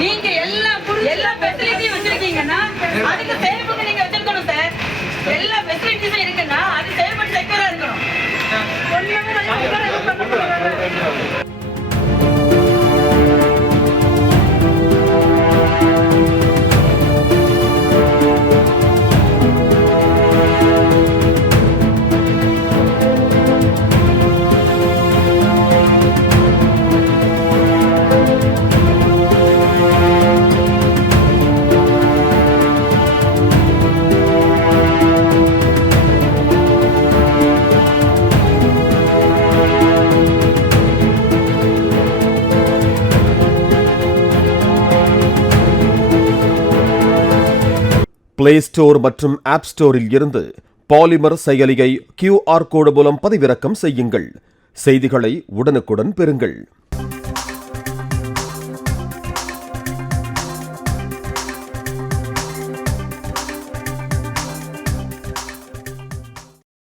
நீங்க எல்லா ஃபெசிலிட்டியும் வச்சிருக்கீங்கன்னா அதுக்கு செயல்பட்டு நீங்க வச்சிருக்கணும் சார். எல்லா ஃபெசிலிட்டிஸும் இருக்குன்னா அது செயல்பட்டு செக்யூரா இருக்கணும். பிளே ஸ்டோர் மற்றும் ஆப் ஸ்டோரில் இருந்து பாலிமர் செயலியை QR கோடு மூலம் பதிவிறக்கம் செய்யுங்கள். செய்திகளை உடனுக்குடன் பெறுங்கள்.